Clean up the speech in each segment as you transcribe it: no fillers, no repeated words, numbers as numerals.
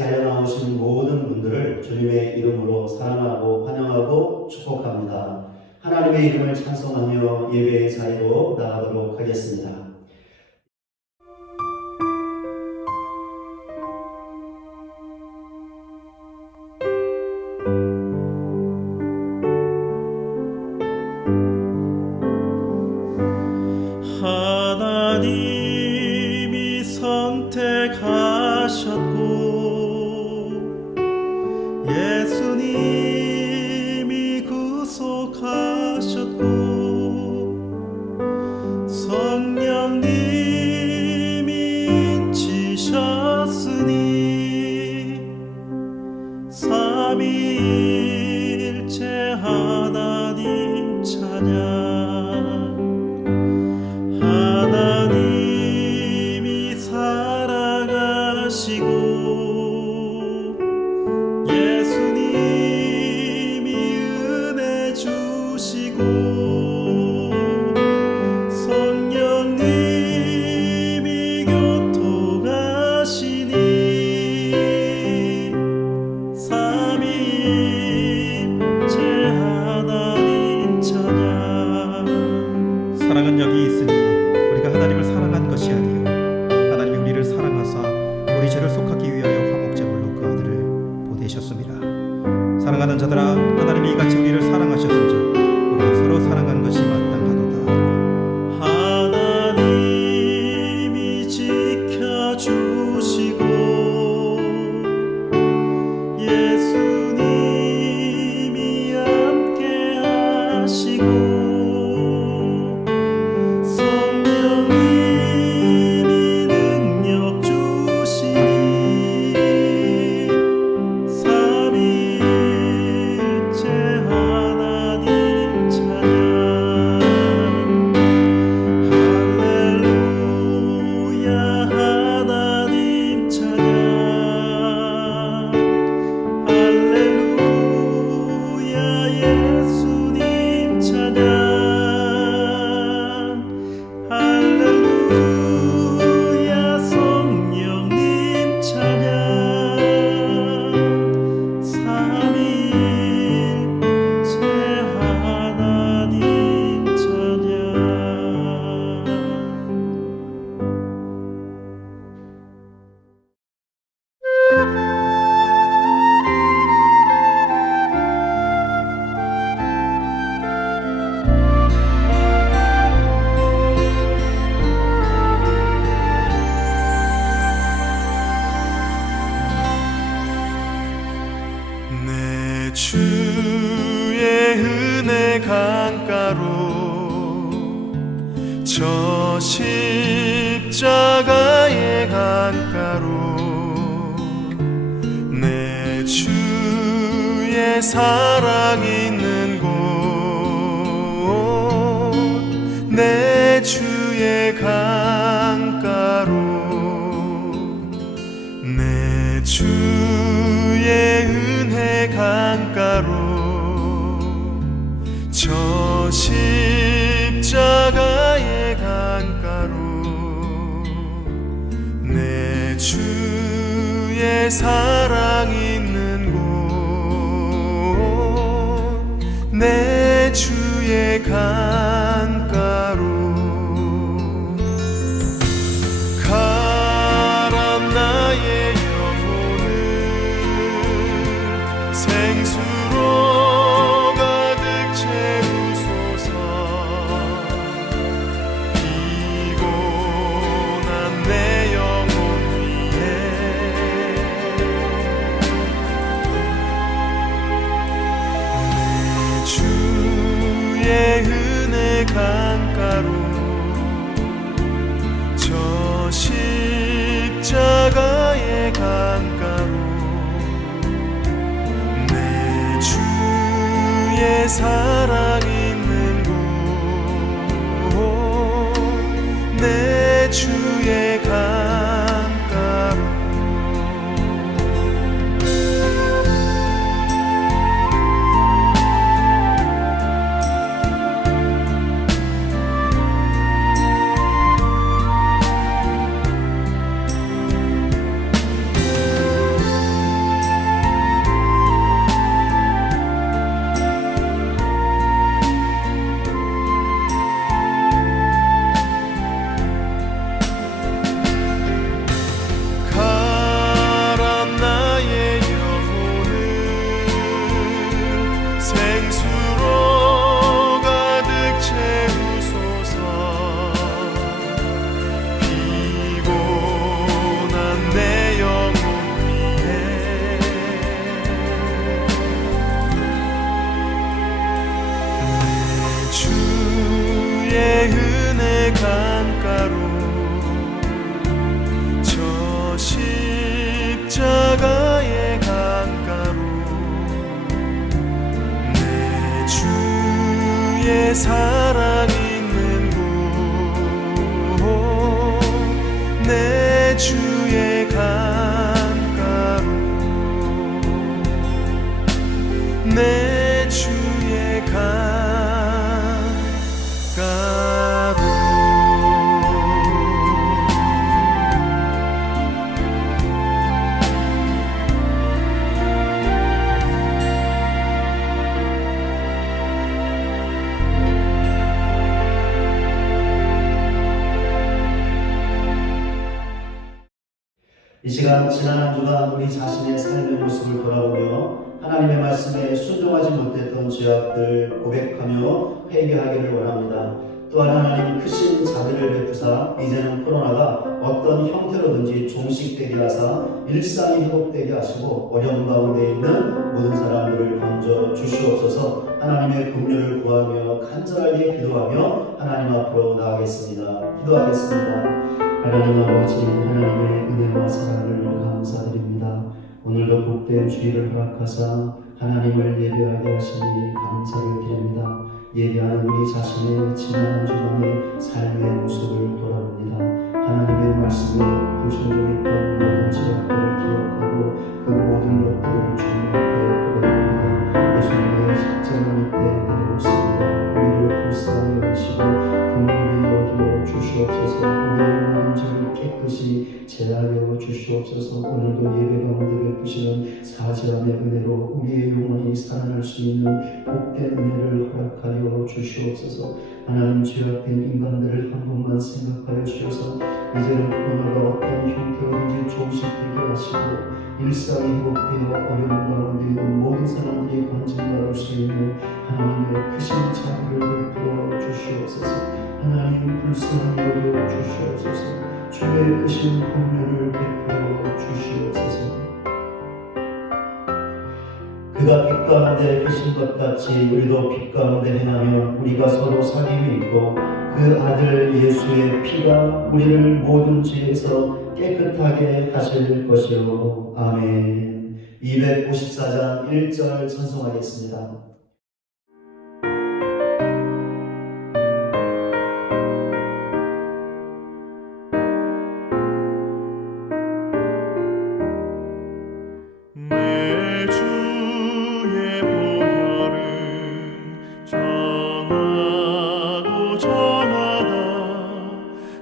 자리에 나오신 모든 분들을 주님의 이름으로 사랑하고 환영하고 축복합니다. 하나님의 이름을 찬송하며 예배의 자리로 나가도록 하겠습니다. 하나님이 선택하셨고 예수님이 구속하셨고 성령님이 인치셨으니 삼위일체 하나님 찬양. 하나님이 사랑하시고 예수님이 은혜 주시고 성령님이 교통하시니 삼위일체 하나님 찬양. 사랑은 여기 있으니 우리가 하나님을 사랑한 것이 아니요 하나님이 우리를 사랑하사 우리 죄를 속하기 위하여 화목제물로 그 아들을 보내셨습니다. 사랑하는 자들아, 하나님이 이같이 우리를 사랑하셨은즉 우리도 서로 사랑하는 것이 마땅하도다. 하나님이 지켜주시고 예수님이 함께하시고 주의 은혜 강가로 저 십자가의 강가로 내 주의 사랑 있는 곳 내 주의 강가로 내 주의 은혜 강가로 저 십자가의 강가로 내 주의 사랑 있는 곳 내 주의 강가로 가람 나의 생수로 가득 채우소서. 피곤한 내 영혼 위에 내 주의 은혜 강가로 저 십자가의 강가로 주의 사랑 있는 곳 내 주의 강가로 주의 사랑 있는 곳 내 주의 강가로 내 주의 강가로 이 시간 지난 한 주간 우리 자신의 삶의 모습을 돌아보며 하나님의 말씀에 순종하지 못했던 죄악들 고백하며 회개하기를 원합니다. 또한 하나님 크신 자비를 베푸사 이제는 코로나가 어떤 형태로든지 종식되게 하사 일상이 회복되게 하시고 어려운 가운데 있는 모든 사람들을 건져 주시옵소서. 하나님의 긍휼을 구하며 간절하게 기도하며 하나님 앞으로 나아가겠습니다. 기도하겠습니다. 하나님 아버지, 하나님의 은혜와 사랑을 감사드립니다. 오늘도 복된 주일을 허락하사 하나님을 예배하게 하시니 감사를 드립니다. 예배하는 우리 자신의 지난 한 주간의 삶의 모습을 돌아봅니다. 하나님의 말씀에 부셔져있던 모든 죄악들을 기억하고 그 모든 것들을 주님 앞에 고백합니다. 예수님의 십자가 밑에 내리고 있습니다. 우리를 불쌍히 여기시고 긍휼히 여겨 주시옵소서. 우리의 모든 죄를 깨끗이 제하여 주시옵소서. 오늘도 예배 가운데 베푸시는 사죄함의 은혜로 우리의 영혼이 살아날 수 있는 복된 은혜를 허락하여 주시옵소서. 하나님, 죄악된 인간들을 한 번만 생각하여 주셔서 이제는 코로나가 어떤 형태로든지 종식되게 하시고 일상이 회복되어 어려운 가운데 있는 모든 사람들이 관심받을 수 있는 하나님의 크신 자비를 베풀어 주시옵소서. 하나님, 불쌍히 여겨 주시옵소서. 주의 크신 긍휼을 베풀어 주시옵소서. 그가 빛 가운데 계신 것 같이 우리도 빛 가운데 행하며 우리가 서로 사귐이 있고 그 아들 예수의 피가 우리를 모든 죄에서 깨끗하게 하실 것이요. 아멘. 254장 1절 찬송하겠습니다.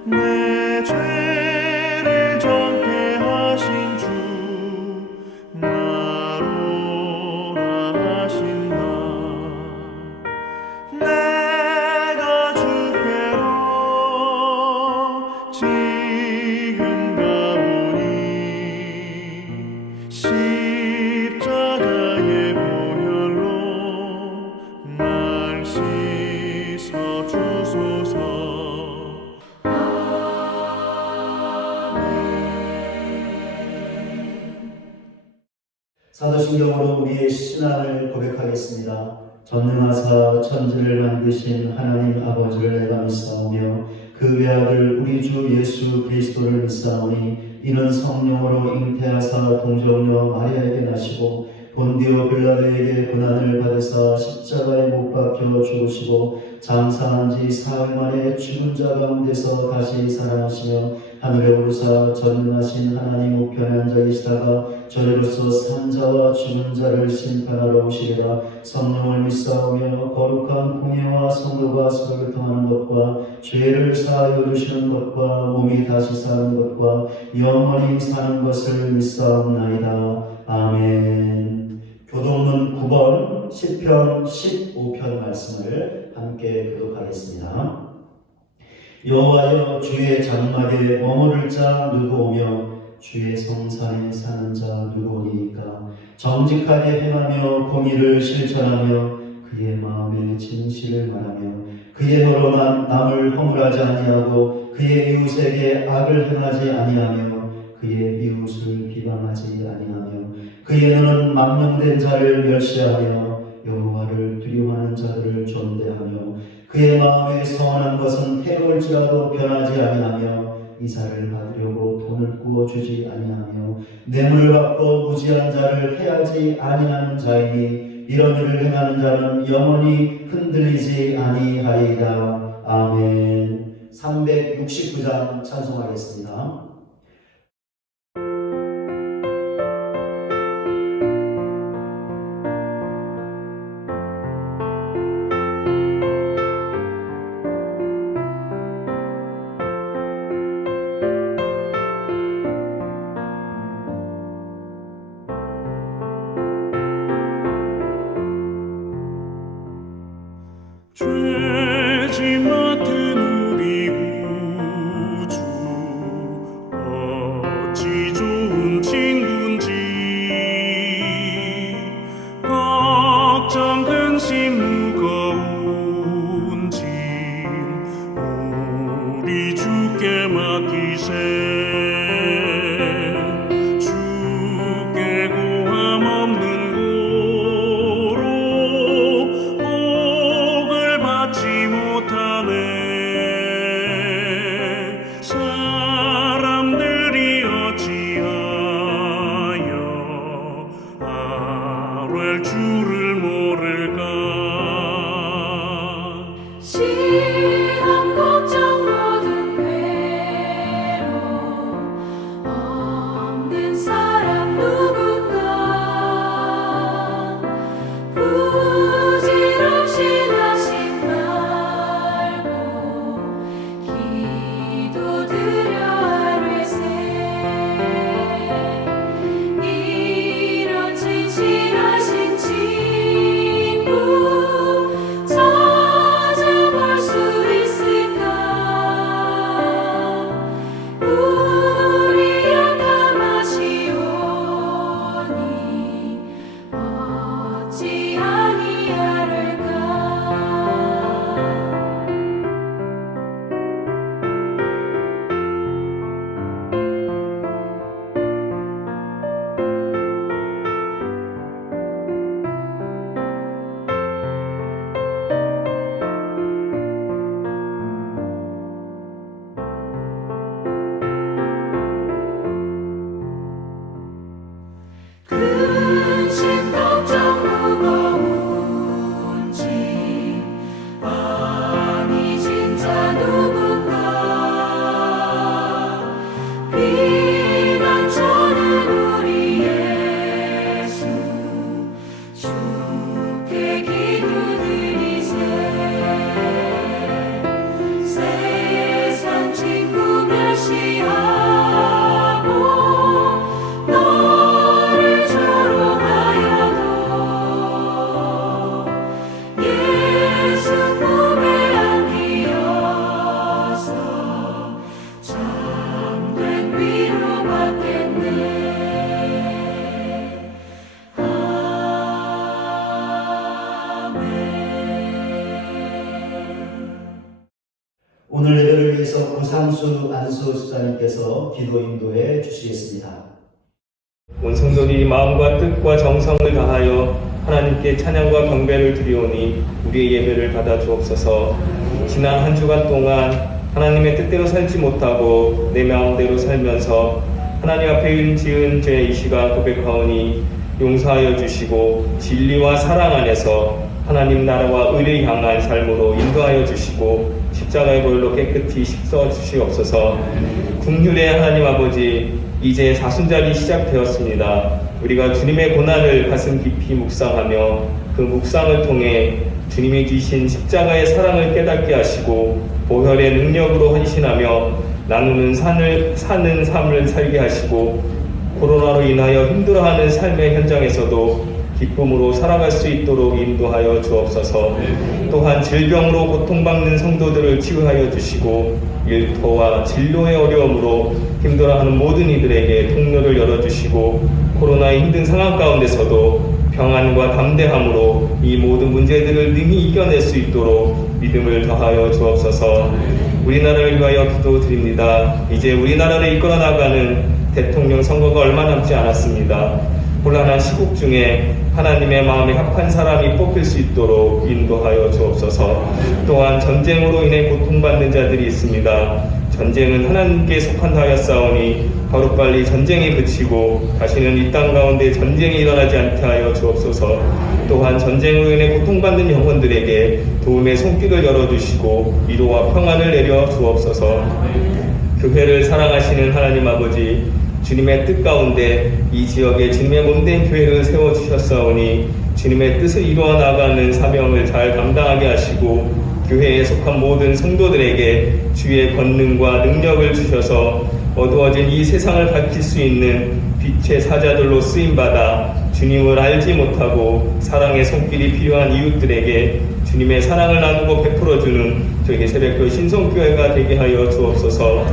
내 죄를 정케 하신 주 나로 하신 나 내가 주께로 지금 가오니 십자가의 보혈로 날 씻어 주소서. 사도신경으로 우리의 신앙을 고백하겠습니다. 전능하사 천지를 만드신 하나님 아버지를 내가 믿사오며 그 외아들 우리 주 예수 그리스도를 믿사오니 이는 성령으로 잉태하사 동정녀 마리아에게 나시고 본디오 빌라도에게 고난을 받으사 십자가에 못 박혀 죽으시고 장사한 지 사흘 만에 죽은 자 가운데서 다시 살아나시며 하늘에 오르사 전능하신 하나님 우편에 앉아 계시다가 저리로서 산자와 죽은 자를 심판하러 오시리라. 성령을 믿사오며 거룩한 공예와 성도가 서로 통하는 것과 죄를 사하여 주시는 것과 몸이 다시 사는 것과 영원히 사는 것을 믿사옵나이다. 아멘. 교동문 9번 10편 15편 말씀을 함께 교독하겠습니다. 여호와여, 주의 장막에 머무를 자 누구 오며 주의 성산에 사는 자 누구오니까. 정직하게 행하며 공의를 실천하며 그의 마음에 진실을 말하며 그의 혀로만 남을 허물하지 아니하고 그의 이웃에게 악을 행하지 아니하며 그의 이웃을 비방하지 아니하며 그의 눈은 망령된 자를 멸시하며 여호와를 두려워하는 자들을 존대하며 그의 마음에 선한 것은 해로울지라도 변하지 아니하며 이사를 받으려고 돈을 구워주지 아니하며 뇌물 받고 무지한 자를 해하지 아니하는 자이니 이런 일을 행하는 자는 영원히 흔들리지 아니하리이다. 아멘. 369장 찬송하겠습니다. 죄짐 맡은 우리 구주 어찌 좋은 친구인지 걱정 근심 무거운 짐 우리 주께 맡기세 주께 고함 없는 받지 못하네 사람들이 어찌하여 아뢰 주를 모를까 시험 걱정 모든 괴로움 없는 사람 누군가 부질없이 근심 걱정 무거운 짐 많이 진짜 누군가 피난처는 우리 예수 주께 기도드리세 세상 친구 멸시하고 너를 조롱하여도 예수 품에 안기어서 참된 위로받겠네. 오늘 예배를 위해서 고상수 안수 집사님께서 기도 인도해 주시겠습니다. 온 성도들이 마음과 뜻과 정성을 다하여 하나님께 찬양과 경배를 드리오니 우리의 예배를 받아 주옵소서. 지난 한 주간 동안 하나님의 뜻대로 살지 못하고 내 마음대로 살면서 하나님 앞에 지은 죄 이 시간 고백하오니 용서하여 주시고 진리와 사랑 안에서 하나님 나라와 의를 향한 삶으로 인도하여 주시고 십자가의 보혈로 깨끗이 씻어 주시옵소서. 긍휼의 하나님 아버지, 이제 사순절이 시작되었습니다. 우리가 주님의 고난을 가슴 깊이 묵상하며 그 묵상을 통해 주님이 주신 십자가의 사랑을 깨닫게 하시고 보혈의 능력으로 헌신하며 나누는 사는 삶을 살게 하시고 코로나로 인하여 힘들어하는 삶의 현장에서도 기쁨으로 살아갈 수 있도록 인도하여 주옵소서. 또한 질병으로 고통받는 성도들을 치유하여 주시고 일터와 진로의 어려움으로 힘들어하는 모든 이들에게 통로를 열어주시고 코로나의 힘든 상황 가운데서도 평안과 담대함으로 이 모든 문제들을 능히 이겨낼 수 있도록 믿음을 더하여 주옵소서. 우리나라를 위하여 기도드립니다. 이제 우리나라를 이끌어 나가는 대통령 선거가 얼마 남지 않았습니다. 곤란한 시국 중에 하나님의 마음에 합한 사람이 뽑힐 수 있도록 인도하여 주옵소서. 또한 전쟁으로 인해 고통받는 자들이 있습니다. 전쟁은 하나님께 속한다 하였사오니 하루빨리 전쟁이 그치고 다시는 이 땅 가운데 전쟁이 일어나지 않게 하여 주옵소서. 또한 전쟁으로 인해 고통받는 영혼들에게 도움의 손길을 열어주시고 위로와 평안을 내려 주옵소서. 교회를 사랑하시는 하나님 아버지, 주님의 뜻 가운데 이 지역에 주님의 몸된 교회를 세워주셨사오니 주님의 뜻을 이루어 나가는 사명을 잘 감당하게 하시고 교회에 속한 모든 성도들에게 주의 권능과 능력을 주셔서 어두워진 이 세상을 밝힐 수 있는 빛의 사자들로 쓰임받아 주님을 알지 못하고 사랑의 손길이 필요한 이웃들에게 주님의 사랑을 나누고 베풀어주는 저에게 새벽교 신성교회가 되게 하여 주옵소서.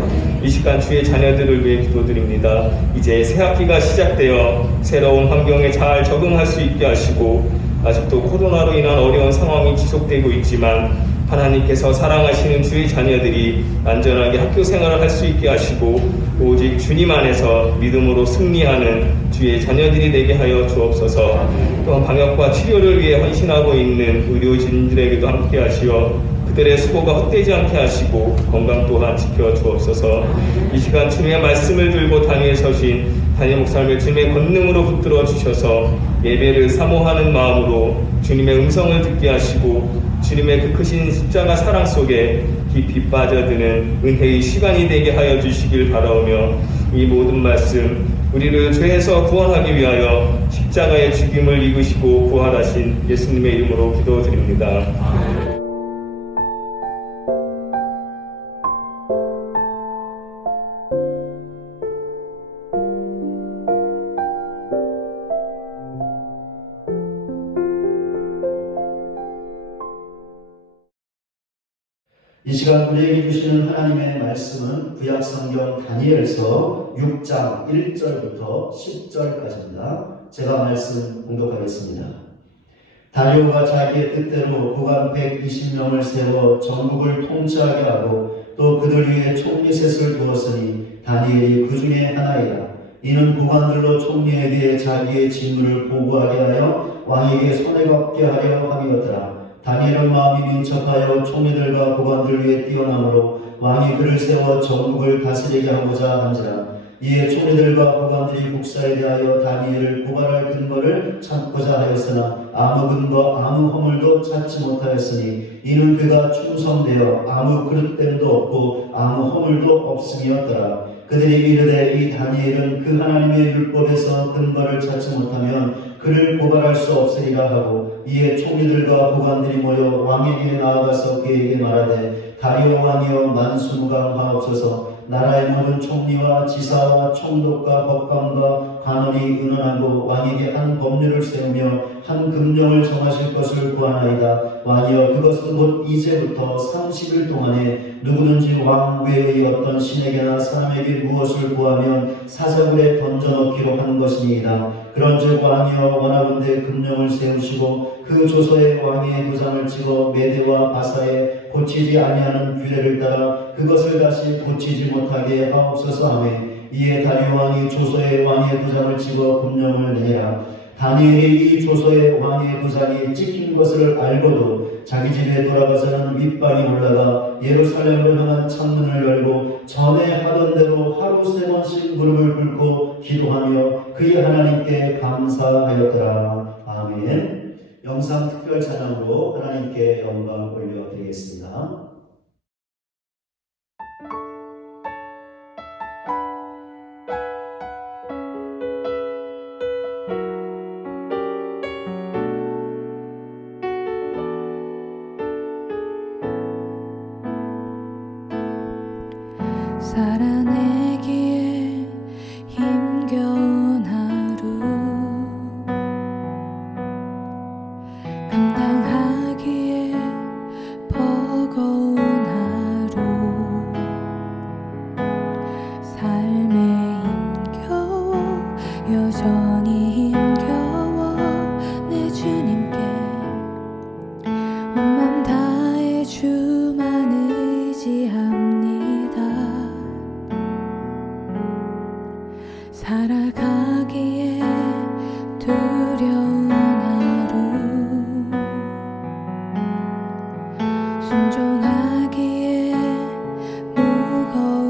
이 시간 주의 자녀들을 위해 기도드립니다. 이제 새학기가 시작되어 새로운 환경에 잘 적응할 수 있게 하시고 아직도 코로나로 인한 어려운 상황이 지속되고 있지만 하나님께서 사랑하시는 주의 자녀들이 안전하게 학교 생활을 할 수 있게 하시고 오직 주님 안에서 믿음으로 승리하는 주의 자녀들이 되게 하여 주옵소서. 또한 방역과 치료를 위해 헌신하고 있는 의료진들에게도 함께 하시어 그들의 수고가 헛되지 않게 하시고 건강 또한 지켜 주옵소서. 이 시간 주님의 말씀을 들고 단위에 서신 담임 목사님을 주님의 권능으로 붙들어 주셔서 예배를 사모하는 마음으로 주님의 음성을 듣게 하시고 주님의 그 크신 십자가 사랑 속에 깊이 빠져드는 은혜의 시간이 되게 하여 주시길 바라오며 이 모든 말씀 우리를 죄에서 구원하기 위하여 십자가의 죽임을 이기시고 부활하신 예수님의 이름으로 기도드립니다. 이 시간 우리에게 주시는 하나님의 말씀은 구약성경 다니엘서 6장 1절부터 10절까지입니다. 제가 말씀 공독하겠습니다. 다리오가 자기의 뜻대로 국왕 120명을 세워 전국을 통치하게 하고 또 그들 위에 총리셋을 두었으니 다니엘이 그 중에 하나이라. 이는 국왕들로 총리에게 자기의 직무를 보고하게 하여 왕에게 손해받게 하려 함이었더라. 다니엘은 마음이 민첩하여 총리들과 고관들 위에 뛰어나므로 왕이 그를 세워 전국을 다스리게 하고자 한지라. 이에 총리들과 고관들이 국사에 대하여 다니엘을 고발할 근거를 찾고자 하였으나 아무 근거 아무 허물도 찾지 못하였으니 이는 그가 충성되어 아무 그릇됨도 없고 아무 허물도 없음이었더라. 그들이 이르되 이 다니엘은 그 하나님의 율법에서 근거를 찾지 못하면 그를 고발할 수 없으리라 하고 이에 총리들과 고관들이 모여 왕에게 나아가서 그에게 말하되 다리오 왕이여 만수무강하옵소서. 나라의 모든 총리와 지사와 총독과 법관과 관원이 의논하고 왕에게 한 법률을 세우며 한 금령을 정하실 것을 구하나이다. 왕이여 그것은 곧 이제부터 30일 동안에 누구든지 왕 외의 어떤 신에게나 사람에게 무엇을 구하면 사자굴에 던져넣기로 하는 것이니이다. 그런즉 왕이여 원하건대 금령을 세우시고 그 조서에 왕의 도장을 찍어 메대와 바사에 고치지 아니하는 규례를 따라 그것을 다시 고치지 못하게 하옵소서 하매 이에 다리오 왕이 조서에 왕의 도장을 찍어 금령을 내니라. 다니엘이 이 조서에 왕의 도장이 찍힌 것을 알고도 자기 집에 돌아가서는 윗방에 올라가 예루살렘을 향한 창문을 열고 전에 하던 대로 하루 3번씩 무릎을 꿇고 기도하며 그의 하나님께 감사하였더라. 아멘. 영상 특별 찬양으로 하나님께 영광 올려드리겠습니다. 살아내기에 힘겨운 하루 감당하기에 버거운 하루 삶에 힘겨워 여전히 힘겨워 내 주님께 온 맘 다해 주만 의지합니다. 살아가기에 두려운 하루 순종하기에 무거운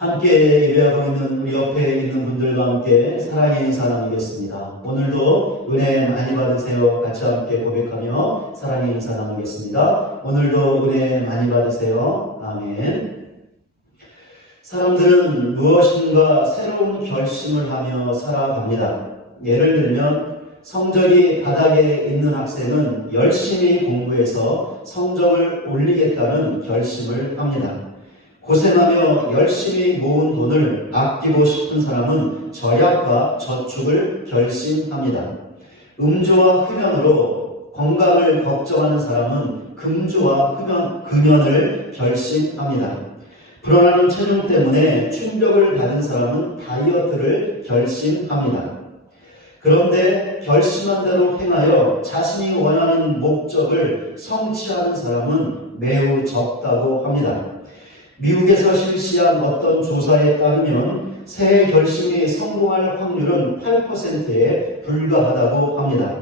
함께 예배하고 있는 우리 옆에 있는 분들과 함께 사랑의 인사 나누겠습니다. 오늘도 은혜 많이 받으세요. 같이 함께 고백하며 사랑의 인사 나누겠습니다. 오늘도 은혜 많이 받으세요. 아멘. 사람들은 무엇인가 새로운 결심을 하며 살아갑니다. 예를 들면 성적이 바닥에 있는 학생은 열심히 공부해서 성적을 올리겠다는 결심을 합니다. 고생하며 열심히 모은 돈을 아끼고 싶은 사람은 절약과 저축을 결심합니다. 음주와 흡연으로 건강을 걱정하는 사람은 금주와 금연을 결심합니다. 불어나는 체중 때문에 충격을 받은 사람은 다이어트를 결심합니다. 그런데 결심한 대로 행하여 자신이 원하는 목적을 성취하는 사람은 매우 적다고 합니다. 미국에서 실시한 어떤 조사에 따르면 새해 결심이 성공할 확률은 8%에 불과하다고 합니다.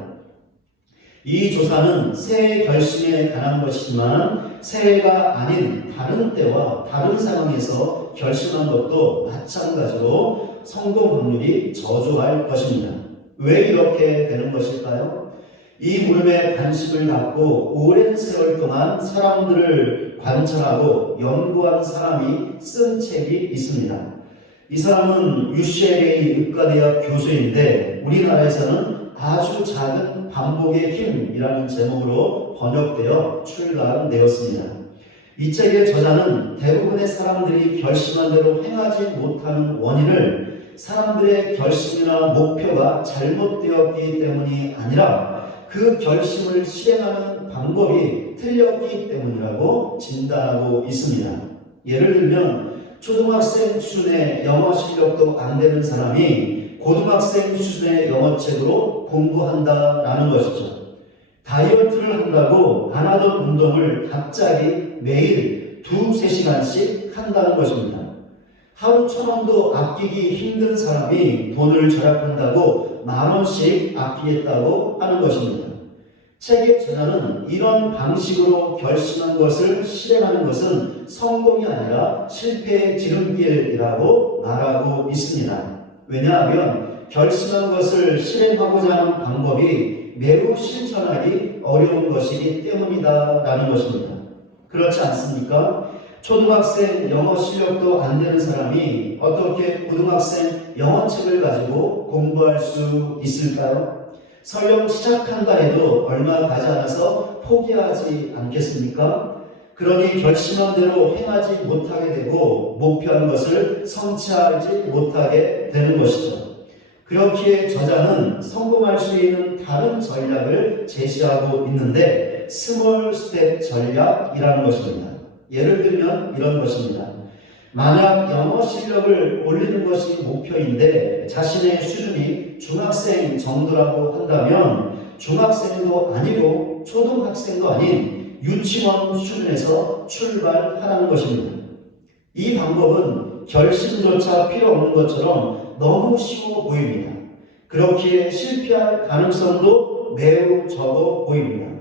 이 조사는 새해 결심에 관한 것이지만 새해가 아닌 다른 때와 다른 상황에서 결심한 것도 마찬가지로 성공 확률이 저조할 것입니다. 왜 이렇게 되는 것일까요? 이 물음에 관심을 갖고 오랜 세월 동안 사람들을 관찰하고 연구한 사람이 쓴 책이 있습니다. 이 사람은 UCLA 의과대학 교수인데 우리나라에서는 아주 작은 반복의 힘이라는 제목으로 번역되어 출간되었습니다. 이 책의 저자는 대부분의 사람들이 결심한 대로 행하지 못하는 원인을 사람들의 결심이나 목표가 잘못되었기 때문이 아니라 그 결심을 실행하는 방법이 틀렸기 때문이라고 진단하고 있습니다. 예를 들면 초등학생 수준의 영어 실력도 안 되는 사람이 고등학생 수준의 영어책으로 공부한다라는 것이죠. 다이어트를 한다고 안 하던 운동을 갑자기 매일 2-3시간씩 한다는 것입니다. 하루 1,000원도 아끼기 힘든 사람이 돈을 절약한다고 10,000원씩 아끼겠다고 하는 것입니다. 책의 저자는 이런 방식으로 결심한 것을 실행하는 것은 성공이 아니라 실패의 지름길이라고 말하고 있습니다. 왜냐하면 결심한 것을 실행하고자 하는 방법이 매우 실천하기 어려운 것이기 때문이다라는 것입니다. 그렇지 않습니까? 초등학생 영어 실력도 안 되는 사람이 어떻게 고등학생 영어책을 가지고 공부할 수 있을까요? 설령 시작한다 해도 얼마 가지 않아서 포기하지 않겠습니까? 그러니 결심한 대로 행하지 못하게 되고 목표한 것을 성취하지 못하게 되는 것이죠. 그렇기에 저자는 성공할 수 있는 다른 전략을 제시하고 있는데 스몰 스텝 전략이라는 것입니다. 예를 들면 이런 것입니다. 만약 영어 실력을 올리는 것이 목표인데 자신의 수준이 중학생 정도라고 한다면 중학생도 아니고 초등학생도 아닌 유치원 수준에서 출발하라는 것입니다. 이 방법은 결심조차 필요 없는 것처럼 너무 쉬워 보입니다. 그렇기에 실패할 가능성도 매우 적어 보입니다.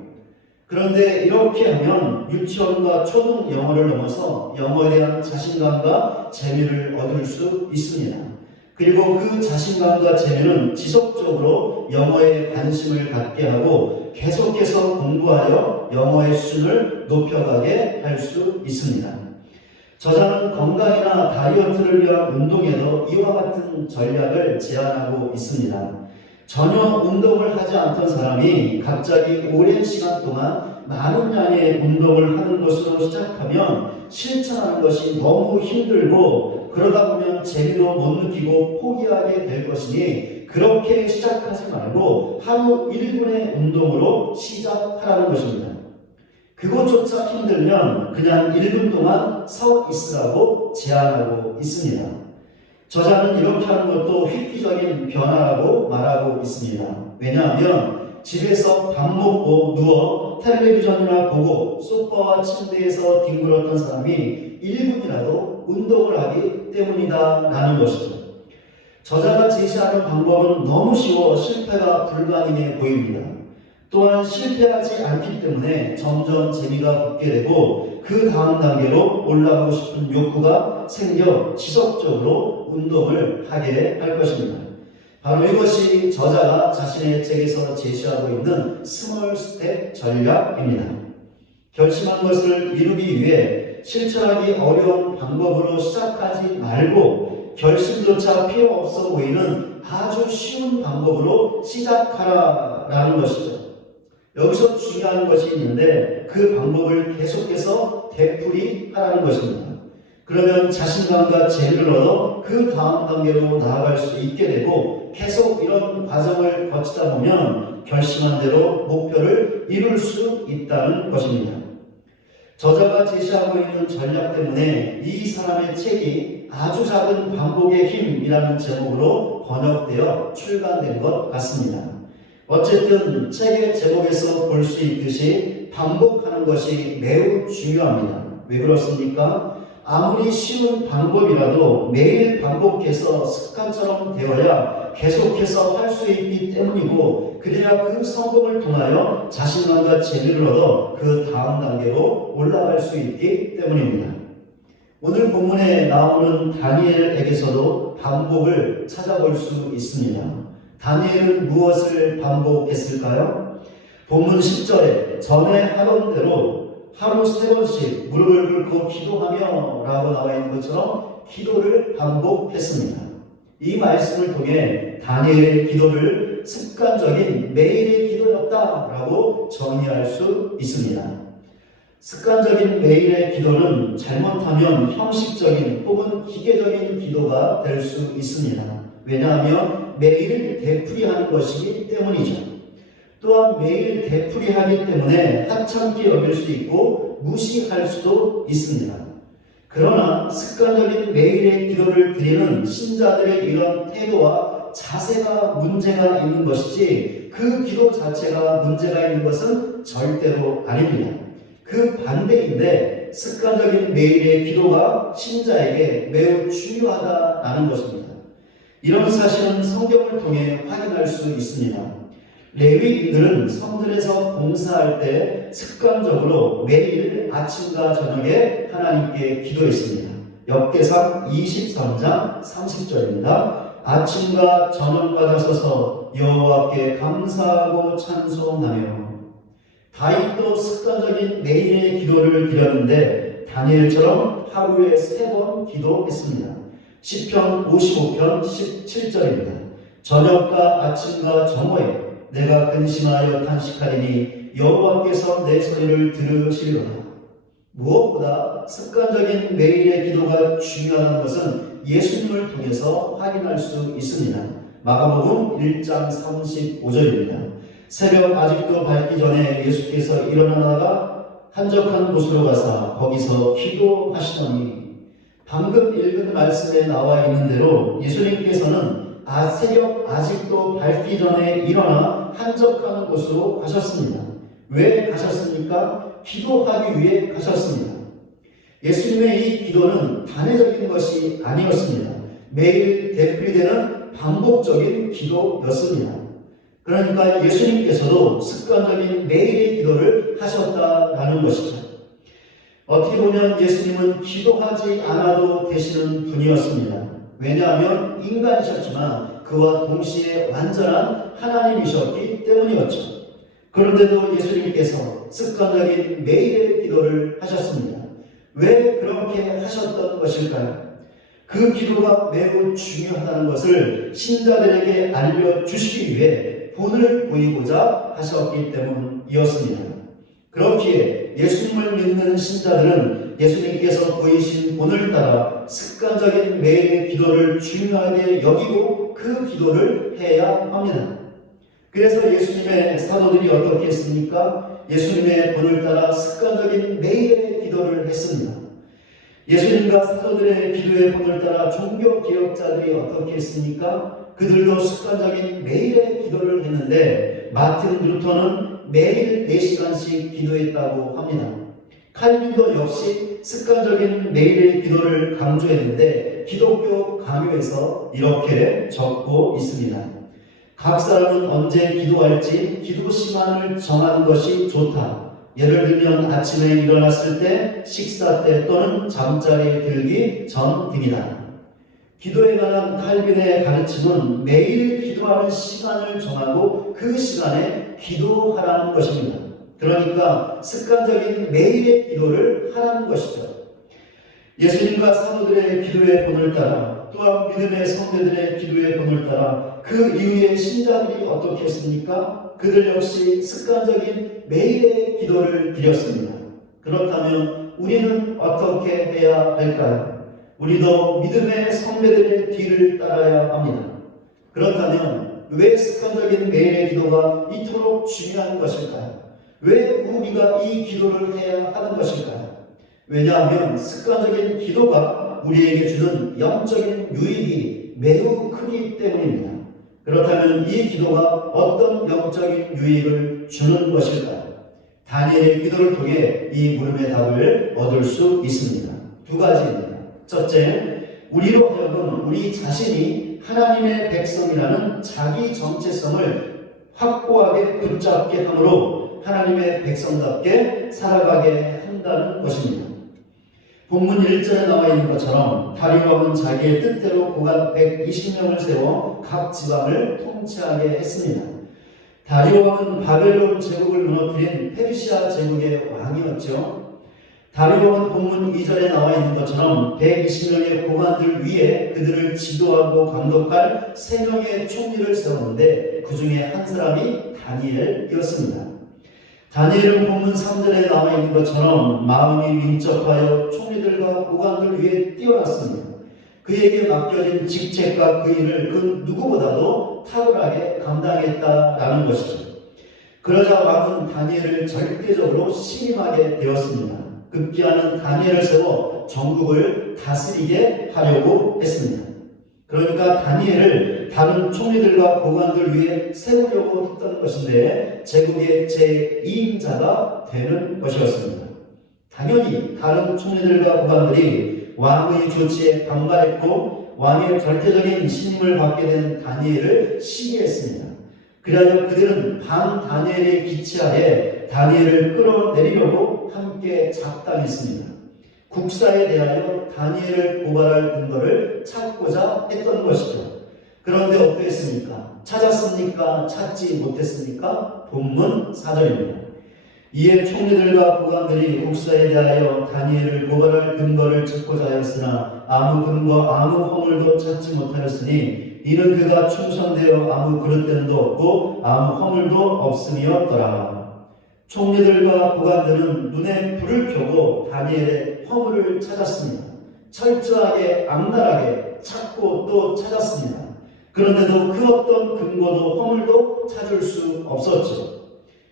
그런데 이렇게 하면 유치원과 초등 영어를 넘어서 영어에 대한 자신감과 재미를 얻을 수 있습니다. 그리고 그 자신감과 재미는 지속적으로 영어에 관심을 갖게 하고 계속해서 공부하여 영어의 수준을 높여가게 할 수 있습니다. 저자는 건강이나 다이어트를 위한 운동에도 이와 같은 전략을 제안하고 있습니다. 전혀 운동을 하지 않던 사람이 갑자기 오랜 시간 동안 많은 양의 운동을 하는 것으로 시작하면 실천하는 것이 너무 힘들고 그러다 보면 재미도 못 느끼고 포기하게 될 것이니 그렇게 시작하지 말고 하루 1분의 운동으로 시작하라는 것입니다. 그것조차 힘들면 그냥 1분 동안 서 있으라고 제안하고 있습니다. 저자는 이렇게 하는 것도 획기적인 변화라고 말하고 있습니다. 왜냐하면 집에서 밥 먹고 누워 텔레비전이나 보고 소파와 침대에서 뒹굴었던 사람이 1분이라도 운동을 하기 때문이다라는 것이죠. 저자가 제시하는 방법은 너무 쉬워 실패가 불가능해 보입니다. 또한 실패하지 않기 때문에 점점 재미가 붙게 되고 그 다음 단계로 올라가고 싶은 욕구가 생겨 지속적으로 운동을 하게 할 것입니다. 바로 이것이 저자가 자신의 책에서 제시하고 있는 스몰 스텝 전략입니다. 결심한 것을 이루기 위해 실천하기 어려운 방법으로 시작하지 말고 결심조차 필요 없어 보이는 아주 쉬운 방법으로 시작하라라는 것이죠. 여기서 중요한 것이 있는데 그 방법을 계속해서 되풀이하라는 것입니다. 그러면 자신감과 재미를 얻어 그 다음 단계로 나아갈 수 있게 되고 계속 이런 과정을 거치다 보면 결심한 대로 목표를 이룰 수 있다는 것입니다. 저자가 제시하고 있는 전략 때문에 이 사람의 책이 아주 작은 반복의 힘이라는 제목으로 번역되어 출간된 것 같습니다. 어쨌든 책의 제목에서 볼 수 있듯이 반복하는 것이 매우 중요합니다. 왜 그렇습니까? 아무리 쉬운 방법이라도 매일 반복해서 습관처럼 되어야 계속해서 할 수 있기 때문이고 그래야 그 성공을 통하여 자신감과 재미를 얻어 그 다음 단계로 올라갈 수 있기 때문입니다. 오늘 본문에 나오는 다니엘에게서도 반복을 찾아볼 수 있습니다. 다니엘은 무엇을 반복했을까요? 본문 10절에 전에 하던 대로 하루 3번씩 무릎을 꿇고 기도하며 라고 나와 있는 것처럼 기도를 반복했습니다. 이 말씀을 통해 다니엘의 기도를 습관적인 매일의 기도였다라고 정의할 수 있습니다. 습관적인 매일의 기도는 잘못하면 형식적인 혹은 기계적인 기도가 될 수 있습니다. 왜냐하면 매일 되풀이하는 것이기 때문이죠. 또한 매일 되풀이하기 때문에 하찮게 여길 수 있고 무시할 수도 있습니다. 그러나 습관적인 매일의 기도를 드리는 신자들의 이런 태도와 자세가 문제가 있는 것이지 그 기도 자체가 문제가 있는 것은 절대로 아닙니다. 그 반대인데 습관적인 매일의 기도가 신자에게 매우 중요하다라는 것입니다. 이런 사실은 성경을 통해 확인할 수 있습니다. 레위인들은 성전에서 봉사할 때 습관적으로 매일 아침과 저녁에 하나님께 기도했습니다. 역대상 23장 30절입니다. 아침과 저녁마다 서서 여호와께 감사하고 찬송하며 다윗도 습관적인 매일의 기도를 드렸는데 다니엘처럼 하루에 3번 기도했습니다. 시편 55편 17절입니다. 저녁과 아침과 정오에 내가 근심하여 탄식하리니 여호와께서 내 소리를 들으시리로다. 무엇보다 습관적인 매일의 기도가 중요한 것은 예수님을 통해서 확인할 수 있습니다. 마가복음 1장 35절입니다. 새벽 아직도 밝기 전에 예수께서 일어나다가 한적한 곳으로 가사 거기서 기도하시더니 방금 읽은 말씀에 나와 있는 대로 예수님께서는 새벽 아직도 밝기 전에 일어나 한적한 곳으로 가셨습니다. 왜 가셨습니까? 기도하기 위해 가셨습니다. 예수님의 이 기도는 단회적인 것이 아니었습니다. 매일 되풀이되는 반복적인 기도였습니다. 그러니까 예수님께서도 습관적인 매일의 기도를 하셨다라는 것이죠. 어떻게 보면 예수님은 기도하지 않아도 되시는 분이었습니다. 왜냐하면 인간이셨지만 그와 동시에 완전한 하나님이셨기 때문이었죠. 그런데도 예수님께서 습관적인 매일의 기도를 하셨습니다. 왜 그렇게 하셨던 것일까요? 그 기도가 매우 중요하다는 것을 신자들에게 알려주시기 위해 본을 보이고자 하셨기 때문이었습니다. 그렇기에 예수님을 믿는 신자들은 예수님께서 보이신 본을 따라 습관적인 매일의 기도를 중요하게 여기고 그 기도를 해야 합니다. 그래서 예수님의 사도들이 어떻게 했습니까? 예수님의 본을 따라 습관적인 매일의 기도를 했습니다. 예수님과 사도들의 기도의 본을 따라 종교개혁자들이 어떻게 했습니까? 그들도 습관적인 매일의 기도를 했는데 마틴 루터는 매일 4시간씩 기도했다고 합니다. 칼빈도 역시 습관적인 매일의 기도를 강조했는데 기독교 강요에서 이렇게 적고 있습니다. 각 사람은 언제 기도할지 기도 시간을 정하는 것이 좋다. 예를 들면 아침에 일어났을 때, 식사 때 또는 잠자리에 들기 전 등이다. 기도에 관한 칼빈의 가르침은 매일 기도하는 시간을 정하고 그 시간에 기도하라는 것입니다. 그러니까 습관적인 매일의 기도를 하라는 것이죠. 예수님과 사도들의 기도의 본을 따라 또한 믿음의 성도들의 기도의 본을 따라 그 이후에 신자들이 어떻게 했습니까? 그들 역시 습관적인 매일의 기도를 드렸습니다. 그렇다면 우리는 어떻게 해야 할까요? 우리도 믿음의 선배들의 뒤를 따라야 합니다. 그렇다면 왜 습관적인 매일의 기도가 이토록 중요한 것일까요? 왜 우리가 이 기도를 해야 하는 것일까요? 왜냐하면 습관적인 기도가 우리에게 주는 영적인 유익이 매우 크기 때문입니다. 그렇다면 이 기도가 어떤 영적인 유익을 주는 것일까요? 다니엘의 기도를 통해 이 물음의 답을 얻을 수 있습니다. 두 가지입니다. 첫째, 우리로 하여금 우리 자신이 하나님의 백성이라는 자기 정체성을 확고하게 붙잡게 함으로 하나님의 백성답게 살아가게 한다는 것입니다. 본문 1절에 나와 있는 것처럼 다리오 왕은 자기의 뜻대로 고관 120명을 세워 각 지방을 통치하게 했습니다. 다리오 왕은 바벨론 제국을 무너뜨린 페르시아 제국의 왕이었죠. 다리오 왕은 본문 2절에 나와 있는 것처럼 120명의 고관들 위에 그들을 지도하고 감독할 3명의 총리를 세웠는데 그 중에 한 사람이 다니엘이었습니다. 다니엘은 본문 3절에 나와 있는 것처럼 마음이 민첩하여 총리들과 고관들 위에 뛰어났습니다. 그에게 맡겨진 직책과 그 일을 그 누구보다도 탁월하게 감당했다라는 것이죠. 그러자 왕은 다니엘을 절대적으로 신임하게 되었습니다. 급기야는 다니엘을 세워 전국을 다스리게 하려고 했습니다. 그러니까 다니엘을 다른 총리들과 고관들 위해 세우려고 했던 것인데 제국의 제2인자가 되는 것이었습니다. 당연히 다른 총리들과 고관들이 왕의 조치에 반발했고 왕의 절대적인 신임을 받게 된 다니엘을 시기했습니다. 그리하여 그들은 반 다니엘의 기치하에 다니엘을 끌어내리려고 함께 작당했습니다. 국사에 대하여 다니엘을 고발할 근거를 찾고자 했던 것이죠. 그런데 어떠했습니까? 찾았습니까? 찾지 못했습니까? 본문 4절입니다. 이에 총리들과 고관들이 국사에 대하여 다니엘을 고발할 근거를 찾고자 하였으나 아무 근거 아무 허물도 찾지 못하였으니 이는 그가 충성되어 아무 그릇됨도 없고 아무 허물도 없음이었더라. 총리들과 고관들은 눈에 불을 켜고 다니엘의 허물을 찾았습니다. 철저하게 악랄하게 찾고 또 찾았습니다. 그런데도 그 어떤 근거도 허물도 찾을 수 없었죠.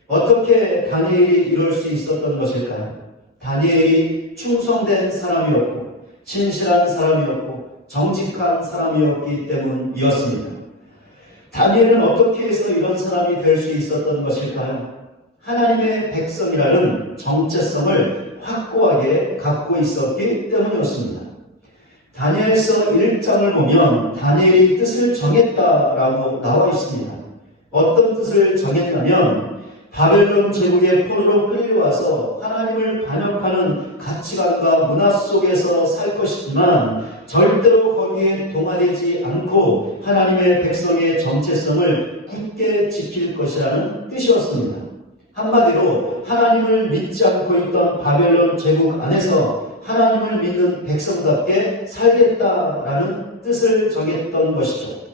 어떻게 다니엘이 이럴 수 있었던 것일까요? 다니엘이 충성된 사람이었고 신실한 사람이었고 정직한 사람이었기 때문이었습니다. 다니엘은 어떻게 해서 이런 사람이 될 수 있었던 것일까요? 하나님의 백성이라는 정체성을 확고하게 갖고 있었기 때문이었습니다. 다니엘서 1장을 보면 다니엘이 뜻을 정했다라고 나와 있습니다. 어떤 뜻을 정했냐면 바벨론 제국의 포로로 끌려와서 하나님을 반역하는 가치관과 문화 속에서 살 것이지만 절대로 거기에 동화되지 않고 하나님의 백성의 정체성을 굳게 지킬 것이라는 뜻이었습니다. 한마디로 하나님을 믿지 않고 있던 바벨론 제국 안에서 하나님을 믿는 백성답게 살겠다라는 뜻을 정했던 것이죠.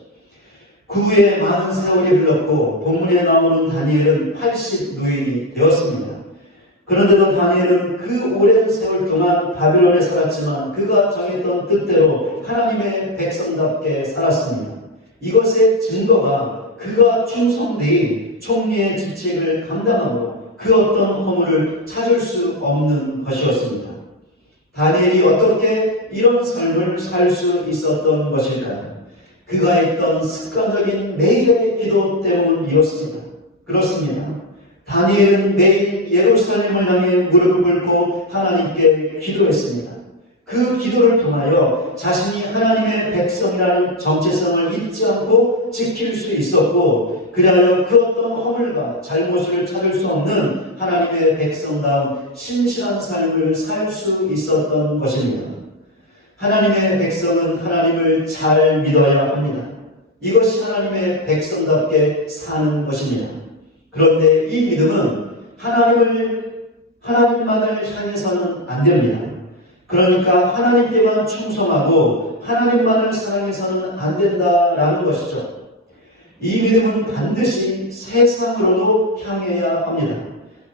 그 후에 많은 세월이 흘렀고 본문에 나오는 다니엘은 80노인이 되었습니다. 그런데도 다니엘은 그 오랜 세월 동안 바벨론에 살았지만 그가 정했던 뜻대로 하나님의 백성답게 살았습니다. 이것의 증거가 그가 충성되이 총리의 직책을 감당하고 그 어떤 허물을 찾을 수 없는 것이었습니다. 다니엘이 어떻게 이런 삶을 살 수 있었던 것일까요? 그가 했던 습관적인 매일의 기도 때문이었습니다. 그렇습니다. 다니엘은 매일 예루살렘을 향해 무릎을 꿇고 하나님께 기도했습니다. 그 기도를 통하여 자신이 하나님의 백성이라는 정체성을 잊지 않고 지킬 수 있었고, 그리하여 그 어떤 허물과 잘못을 찾을 수 없는 하나님의 백성다운 신실한 삶을 살 수 있었던 것입니다. 하나님의 백성은 하나님을 잘 믿어야 합니다. 이것이 하나님의 백성답게 사는 것입니다. 그런데 이 믿음은 하나님만을 향해서는 안 됩니다. 그러니까 하나님께만 충성하고 하나님만을 사랑해서는 안 된다라는 것이죠. 이 믿음은 반드시 세상으로도 향해야 합니다.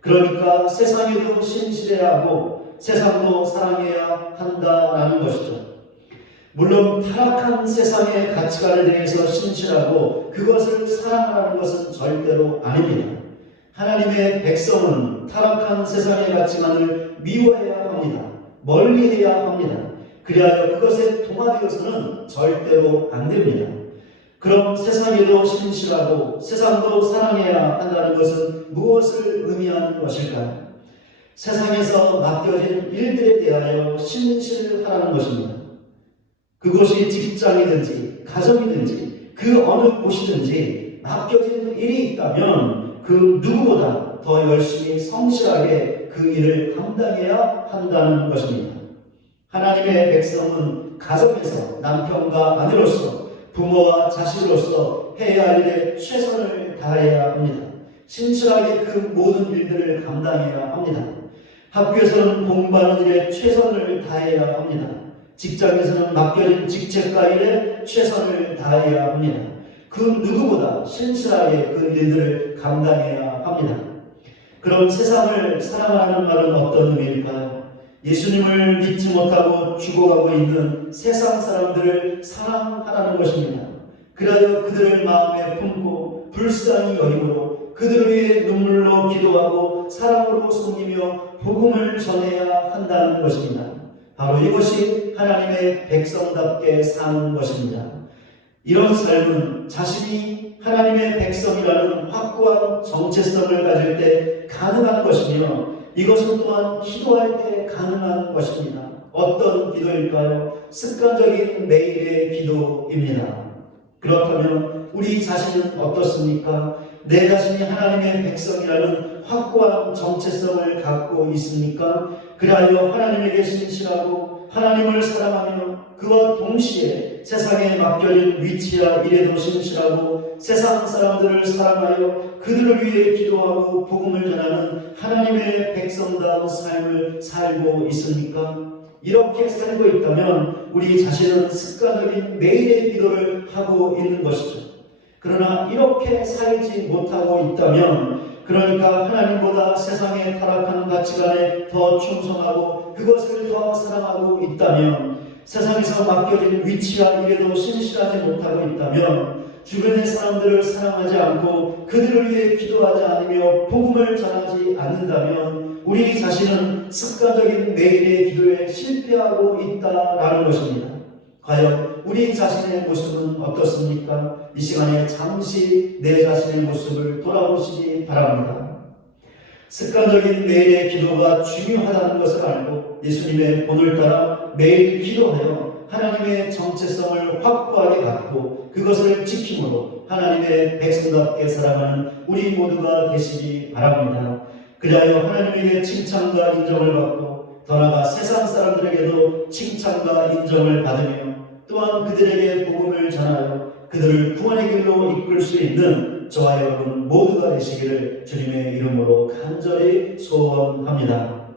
그러니까 세상에도 신실해야 하고 세상도 사랑해야 한다라는 것이죠. 물론 타락한 세상의 가치관에 대해서 신실하고 그것을 사랑하는 것은 절대로 아닙니다. 하나님의 백성은 타락한 세상의 가치관을 미워해야 합니다. 멀리해야 합니다. 그리하여 그것에 동화되어서는 절대로 안 됩니다. 그럼 세상에도 신실하고 세상도 사랑해야 한다는 것은 무엇을 의미하는 것일까요? 세상에서 맡겨진 일들에 대하여 신실하라는 것입니다. 그것이 직장이든지 가정이든지 그 어느 곳이든지 맡겨진 일이 있다면 그 누구보다 더 열심히 성실하게 그 일을 감당해야 한다는 것입니다. 하나님의 백성은 가정에서 남편과 아내로서 부모와 자식으로서 해야 할 일에 최선을 다해야 합니다. 신실하게 그 모든 일들을 감당해야 합니다. 학교에서는 공부하는 일에 최선을 다해야 합니다. 직장에서는 맡겨진 직책과 일에 최선을 다해야 합니다. 그 누구보다 신실하게 그 일들을 감당해야 합니다. 그럼 세상을 사랑하는 말은 어떤 의미일까요? 예수님을 믿지 못하고 죽어가고 있는 세상 사람들을 사랑하라는 것입니다. 그리하여 그들을 마음에 품고 불쌍히 여김으로 그들을 위해 눈물로 기도하고 사랑으로 섬기며 복음을 전해야 한다는 것입니다. 바로 이것이 하나님의 백성답게 사는 것입니다. 이런 삶은 자신이 하나님의 백성이라는 확고한 정체성을 가질 때 가능한 것이며 이것은 또한 기도할 때 가능한 것입니다. 어떤 기도일까요? 습관적인 매일의 기도입니다. 그렇다면 우리 자신은 어떻습니까? 내 자신이 하나님의 백성이라는 확고한 정체성을 갖고 있습니까? 그리하여 하나님에게 신실하고 하나님을 사랑하며 그와 동시에 세상에 맡겨진 위치와 일에도 신실하고 세상 사람들을 사랑하여 그들을 위해 기도하고 복음을 전하는 하나님의 백성다운 삶을 살고 있습니까? 이렇게 살고 있다면 우리 자신은 습관적인 매일의 기도를 하고 있는 것이죠. 그러나 이렇게 살지 못하고 있다면, 그러니까 하나님보다 세상의 타락한 가치관에 더 충성하고 그것을 더 사랑하고 있다면, 세상에서 맡겨진 위치와 일에도 신실하지 못하고 있다면, 주변의 사람들을 사랑하지 않고 그들을 위해 기도하지 않으며 복음을 전하지 않는다면 우리 자신은 습관적인 매일의 기도에 실패하고 있다라는 것입니다. 과연 우리 자신의 모습은 어떻습니까? 이 시간에 잠시 내 자신의 모습을 돌아보시기 바랍니다. 습관적인 매일의 기도가 중요하다는 것을 알고 예수님의 본을 따라 매일 기도하여 하나님의 정체성을 확고하게 갖고 그것을 지킴으로 하나님의 백성답게 살아가는 우리 모두가 되시기 바랍니다. 그리하여 하나님에게 칭찬과 인정을 받고 더 나아가 세상 사람들에게도 칭찬과 인정을 받으며 또한 그들에게 복음을 전하여 그들을 구원의 길로 이끌 수 있는 저와 여러분 모두가 되시기를 주님의 이름으로 간절히 소원합니다.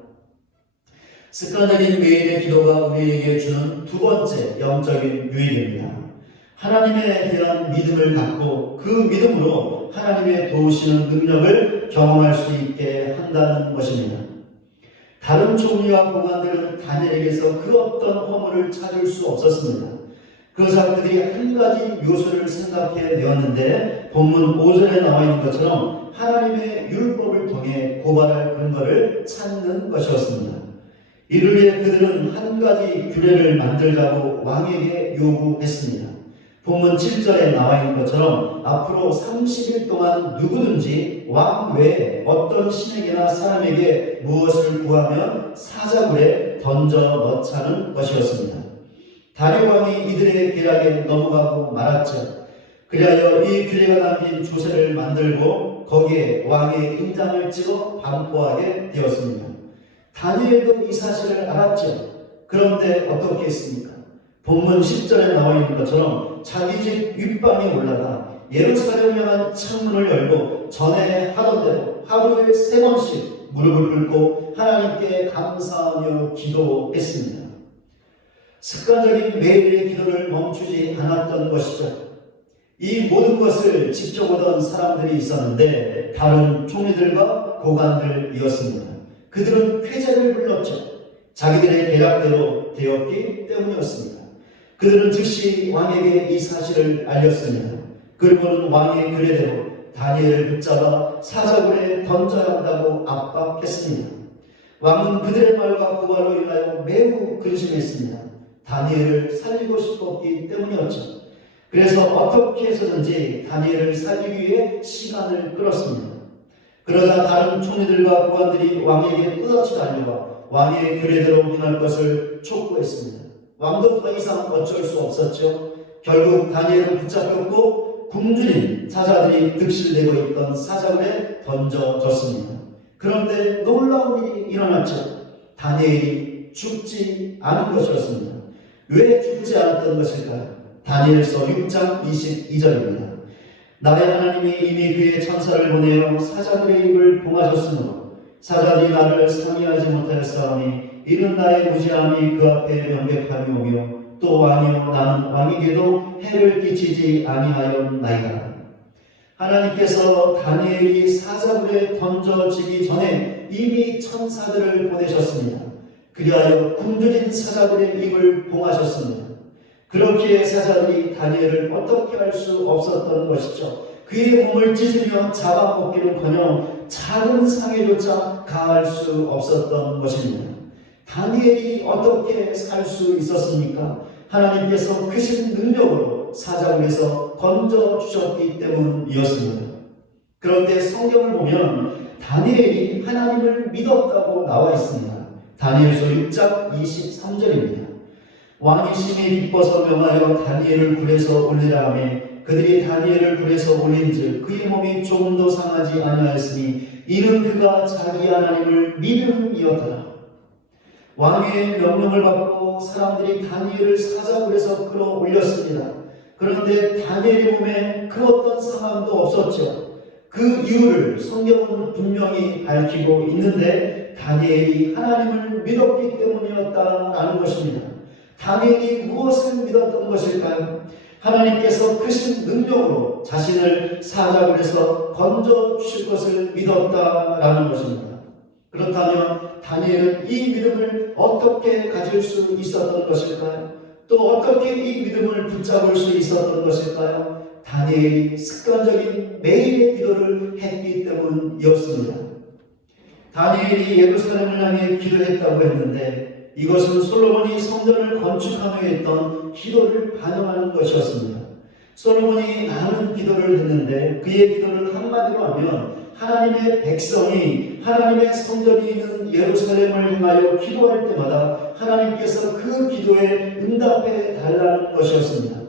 습관적인 매일의 기도가 우리에게 주는 두 번째 영적인 유익입니다. 하나님에 대한 믿음을 갖고 그 믿음으로 하나님의 도우시는 능력을 경험할 수 있게 한다는 것입니다. 다른 총리와 고관들은 다니엘에게서 그 어떤 허물을 찾을 수 없었습니다. 그래서 그들이 한 가지 요소를 생각해 내었는데 본문 5절에 나와 있는 것처럼 하나님의 율법을 통해 고발할 근거를 찾는 것이었습니다. 이를 위해 그들은 한 가지 규례를 만들자고 왕에게 요구했습니다. 본문 7절에 나와 있는 것처럼 앞으로 30일 동안 누구든지 왕 외에 어떤 신에게나 사람에게 무엇을 구하면 사자굴에 던져 넣자는 것이었습니다. 다리오 왕이 이들의 계략에 넘어가고 말았죠. 그리하여 이 규례가 담긴 조세를 만들고 거기에 왕의 인장을 찍어 반포하게 되었습니다. 다니엘도 이 사실을 알았죠. 그런데 어떻게 했습니까? 본문 10절에 나와 있는 것처럼 자기 집 윗방에 올라가 예루살렘 향한 창문을 열고 전에 하던 대로 하루에 3번씩 무릎을 꿇고 하나님께 감사하며 기도했습니다. 습관적인 매일의 기도를 멈추지 않았던 것이죠. 이 모든 것을 지켜보던 사람들이 있었는데 다른 총리들과 고관들이었습니다. 그들은 쾌재를 불렀죠. 자기들의 계략대로 되었기 때문이었습니다. 그들은 즉시 왕에게 이 사실을 알렸습니다. 그리고는 왕의 규례대로 다니엘을 붙잡아 사자굴에 던져야 한다고 압박했습니다. 왕은 그들의 말과 그 말로 인하여 매우 근심했습니다. 다니엘을 살리고 싶었기 때문이었죠. 그래서 어떻게 해서든지 다니엘을 살리기 위해 시간을 끌었습니다. 그러자 다른 총리들과 고관들이 왕에게 또다시 달려와 왕의 규례대로 행할 것을 촉구했습니다. 왕도 더 이상 어쩔 수 없었죠. 결국 다니엘을 붙잡혔고 굶주린 사자들이 득실되고 있던 사자굴에 던져졌습니다. 그런데 놀라운 일이 일어났죠. 다니엘이 죽지 않은 것이었습니다. 왜 죽지 않았던 것일까요? 다니엘서 6장 22절입니다. 나의 하나님이 이미 그의 천사를 보내어 사자들의 입을 봉하셨으므로 사자들이 나를 상의하지 못하였사오니 이는 나의 무지함이 그 앞에 명백함이 오며 또 왕이요 나는 왕에게도 해를 끼치지 아니하였나이다. 하나님께서 다니엘이 사자굴에 던져지기 전에 이미 천사들을 보내셨습니다. 그리하여 굶주린 사자들의 입을 봉하셨습니다. 그렇기에 사자들이 다니엘을 어떻게 할 수 없었던 것이죠. 그의 몸을 찢으며 잡아먹기는커녕 작은 상에조차 가할 수 없었던 것입니다. 다니엘이 어떻게 살 수 있었습니까? 하나님께서 크신 능력으로 사자굴에서 건져주셨기 때문이었습니다. 그런데 성경을 보면 다니엘이 하나님을 믿었다고 나와 있습니다. 다니엘서 6장 23절입니다. 왕이 심히 기뻐서 명하여 다니엘을 굴에서 올리라 하매 그들이 다니엘을 굴에서 올린즉 그의 몸이 조금도 상하지 아니하였으니 이는 그가 자기 하나님을 믿음이었더라. 왕의 명령을 받고 사람들이 다니엘을 사자굴에서 끌어올렸습니다. 그런데 다니엘의 몸에 그 어떤 상함도 없었죠. 그 이유를 성경은 분명히 밝히고 있는데 다니엘이 하나님을 믿었기 때문이었다라는 것입니다. 다니엘이 무엇을 믿었던 것일까요? 하나님께서 크신 능력으로 자신을 사자굴에서 건져주실 것을 믿었다라는 것입니다. 그렇다면 다니엘은 이 믿음을 어떻게 가질 수 있었던 것일까요? 또 어떻게 이 믿음을 붙잡을 수 있었던 것일까요? 다니엘이 습관적인 매일의 기도를 했기 때문이었습니다. 다니엘이 예루살렘을 향해 기도했다고 했는데 이것은 솔로몬이 성전을 건축하며 했던 기도를 반영하는 것이었습니다. 솔로몬이 많은 기도를 했는데 그의 기도를 한마디로 하면 하나님의 백성이 하나님의 성전이 있는 예루살렘을 향하여 기도할 때마다 하나님께서 그 기도에 응답해 달라는 것이었습니다.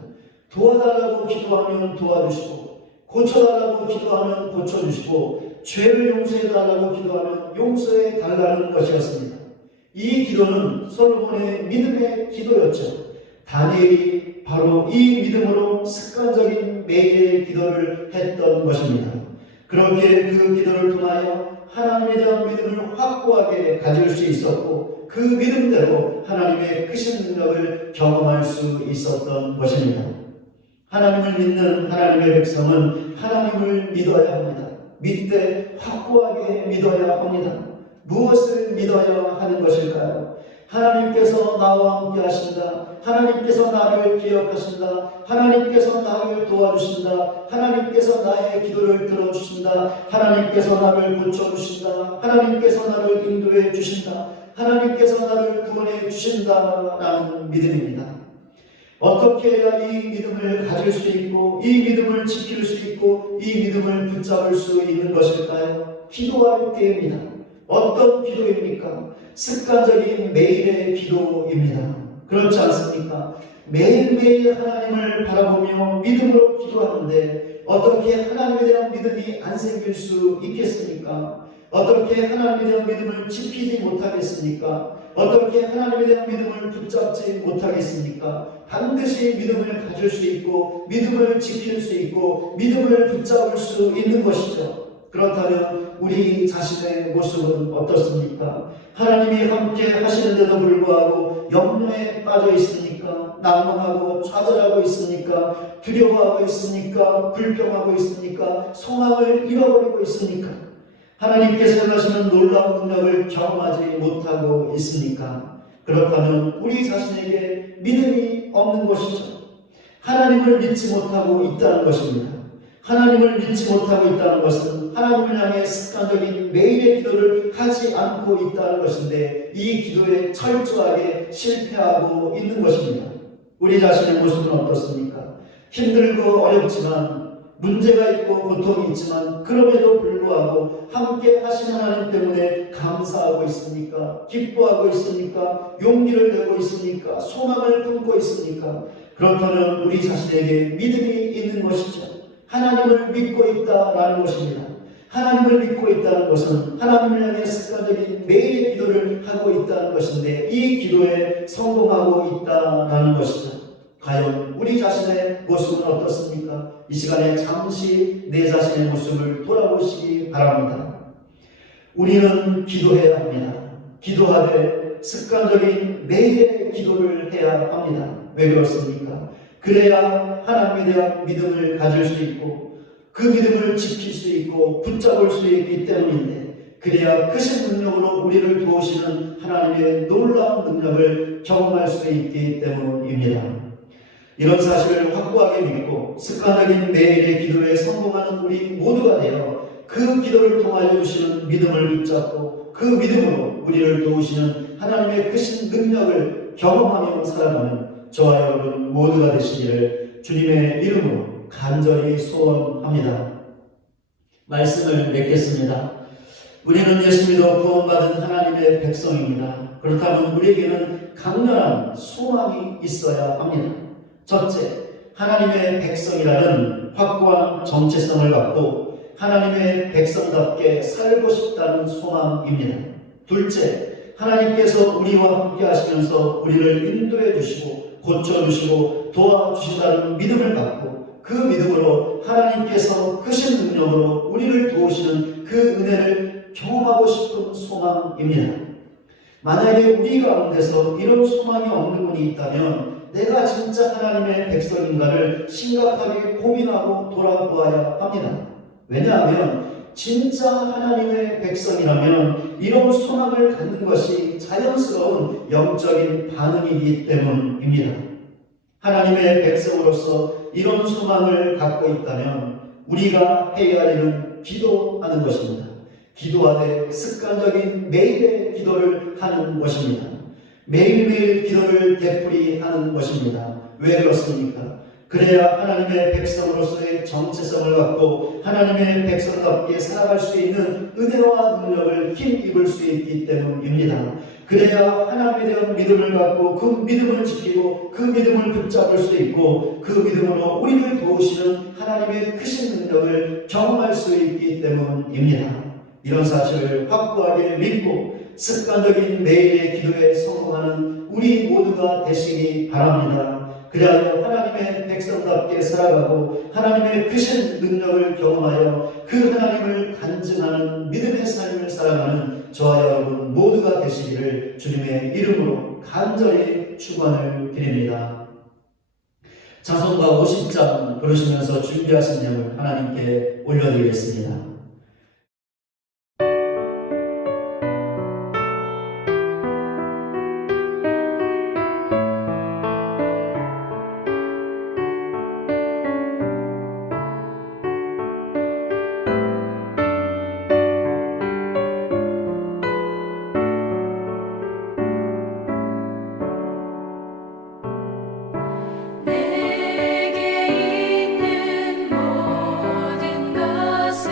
도와달라고 기도하면 도와주시고 고쳐달라고 기도하면 고쳐주시고 죄를 용서해 달라고 기도하면 용서해 달라는 것이었습니다. 이 기도는 솔로몬의 믿음의 기도였죠. 다니엘이 바로 이 믿음으로 습관적인 매일의 기도를 했던 것입니다. 그렇게 그 기도를 통하여 하나님에 대한 믿음을 확고하게 가질 수 있었고 그 믿음대로 하나님의 크신 능력을 경험할 수 있었던 것입니다. 하나님을 믿는 하나님의 백성은 하나님을 믿어야 합니다. 믿되 확고하게 믿어야 합니다. 무엇을 믿어야 하는 것일까요? 하나님께서 나와 함께 하신다. 하나님께서 나를 기억하신다. 하나님께서 나를 도와주신다. 하나님께서 나의 기도를 들어주신다. 하나님께서 나를 고쳐주신다. 하나님께서 나를 인도해 주신다. 하나님께서 나를 구원해 주신다 라는 믿음입니다. 어떻게 해야 이 믿음을 가질 수 있고 이 믿음을 지킬 수 있고 이 믿음을 붙잡을 수 있는 것일까요? 기도할 때입니다. 어떤 기도입니까? 습관적인 매일의 기도입니다. 그렇지 않습니까? 매일매일 하나님을 바라보며 믿음으로 기도하는데 어떻게 하나님에 대한 믿음이 안 생길 수 있겠습니까? 어떻게 하나님에 대한 믿음을 지키지 못하겠습니까? 어떻게 하나님에 대한 믿음을 붙잡지 못하겠습니까? 반드시 믿음을 가질 수 있고 믿음을 지킬 수 있고 믿음을 붙잡을 수 있는 것이죠. 그렇다면 우리 자신의 모습은 어떻습니까? 하나님이 함께 하시는데도 불구하고 염려에 빠져 있습니까? 낭망하고 좌절하고 있습니까? 두려워하고 있습니까? 불평하고 있습니까? 소망을 잃어버리고 있습니까? 하나님께서 행하시는 놀라운 능력을 경험하지 못하고 있습니까? 그렇다면 우리 자신에게 믿음이 없는 것이죠. 하나님을 믿지 못하고 있다는 것입니다. 하나님을 믿지 못하고 있다는 것은 하나님을 향해 습관적인 매일의 기도를 하지 않고 있다는 것인데 이 기도에 철저하게 실패하고 있는 것입니다. 우리 자신의 모습은 어떻습니까? 힘들고 어렵지만 문제가 있고 고통이 있지만 그럼에도 불구하고 함께 하시는 하나님 때문에 감사하고 있습니까? 기뻐하고 있습니까? 용기를 내고 있습니까? 소망을 품고 있습니까? 그렇다면 우리 자신에게 믿음이 있는 것이죠. 하나님을 믿고 있다라는 것입니다. 하나님을 믿고 있다는 것은 하나님을 향해 습관적인 매일의 기도를 하고 있다는 것인데 이 기도에 성공하고 있다라는 것이죠. 과연 우리 자신의 모습은 어떻습니까? 이 시간에 잠시 내 자신의 모습을 돌아보시기 바랍니다. 우리는 기도해야 합니다. 기도하되 습관적인 매일의 기도를 해야 합니다. 왜 그렇습니까? 그래야 하나님에 대한 믿음을 가질 수 있고 그 믿음을 지킬 수 있고 붙잡을 수 있기 때문인데 그래야 크신 능력으로 우리를 도우시는 하나님의 놀라운 능력을 경험할 수 있기 때문입니다. 이런 사실을 확고하게 믿고 습관적인 매일의 기도에 성공하는 우리 모두가 되어 그 기도를 통하여 주시는 믿음을 붙잡고 그 믿음으로 우리를 도우시는 하나님의 크신 능력을 경험하며 살아가는 저와 여러분 모두가 되시기를 주님의 이름으로 간절히 소원합니다. 말씀을 맺겠습니다. 우리는 예수 믿어 구원받은 하나님의 백성입니다. 그렇다면 우리에게는 강렬한 소망이 있어야 합니다. 첫째, 하나님의 백성이라는 확고한 정체성을 갖고 하나님의 백성답게 살고 싶다는 소망입니다. 둘째, 하나님께서 우리와 함께 하시면서 우리를 인도해 주시고 고쳐주시고 도와주신다는 믿음을 갖고 그 믿음으로 하나님께서 크신 능력으로 우리를 도우시는 그 은혜를 경험하고 싶은 소망입니다. 만약에 우리 가운데서 이런 소망이 없는 분이 있다면 내가 진짜 하나님의 백성인가를 심각하게 고민하고 돌아보아야 합니다. 왜냐하면 진짜 하나님의 백성이라면 이런 소망을 갖는 것이 자연스러운 영적인 반응이기 때문입니다. 하나님의 백성으로서 이런 소망을 갖고 있다면 우리가 해야 할 일은 기도하는 것입니다. 기도하되 습관적인 매일의 기도를 하는 것입니다. 매일매일 기도를 되풀이하는 것입니다. 왜 그렇습니까? 그래야 하나님의 백성으로서의 정체성을 갖고 하나님의 백성답게 살아갈 수 있는 은혜와 능력을 힘입을 수 있기 때문입니다. 그래야 하나님에 대한 믿음을 갖고 그 믿음을 지키고 그 믿음을 붙잡을 수 있고 그 믿음으로 우리를 도우시는 하나님의 크신 능력을 경험할 수 있기 때문입니다. 이런 사실을 확고하게 믿고 습관적인 매일의 기도에 성공하는 우리 모두가 되시기 바랍니다. 그리하여 하나님의 백성답게 살아가고 하나님의 크신 능력을 경험하여 그 하나님을 간증하는 믿음의 삶을 살아가는 저와 여러분 모두가 되시기를 주님의 이름으로 간절히 축원을 드립니다. 자son과 50장 부르시면서 준비하신 내용을 하나님께 올려드리겠습니다. 내게 있는 모든 것을